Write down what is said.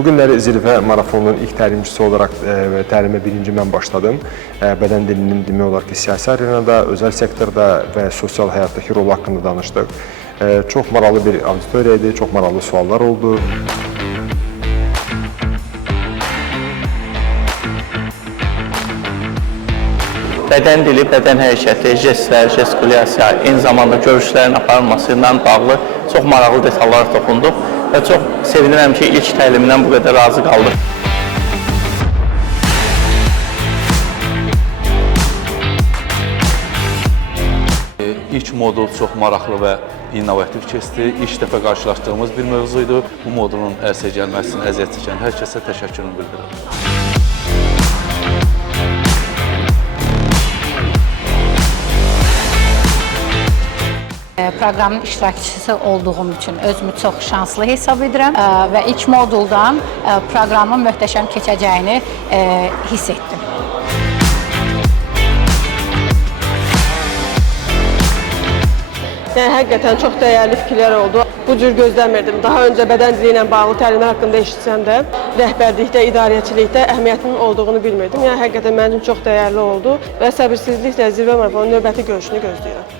Bu günləri zirvə marafonunun ilk təlimçisi olaraq təlimə birinci mən başladım. Bədən dilinin demək olar ki, siyasi arenada, özəl sektorda və sosial həyatdakı rolu haqqında danışdıq. Çox maraqlı bir auditoriya idi, çox maraqlı suallar oldu. Bədən dili, bədən hərəkəti, jestlər, gestikulyasiya, eyni zamanda görüşlərin aparılması ilə bağlı çox maraqlı detallara toxunduq və çox sevinirəm ki, ilk təlimimdən bu qədər razı qaldıq. İlk modul çox maraqlı və innovativ keçdi. İlk dəfə qarşılaşdığımız bir mövzuydu. Bu modulun ərsə gəlməsinin əziyyət çəkən hər kəsə təşəkkürümü bildirirəm. Proqramın iştirakçısı olduğum üçün özümü çox şanslı hesab edirəm və ilk moduldan proqramın möhtəşəm keçəcəyini hiss etdim. Yəni, həqiqətən çox dəyərli fikirlər oldu. Bu cür gözləmirdim. Daha öncə bədən dili ilə bağlı təlimlər haqqında eşitsəm də, rəhbərlikdə, idarəçilikdə əhəmiyyətinin olduğunu bilmirdim. Yəni, həqiqətən mənim üçün çox dəyərli oldu və səbirsizliklə zirvə marafonunun növbəti görüşünü gözləyirəm.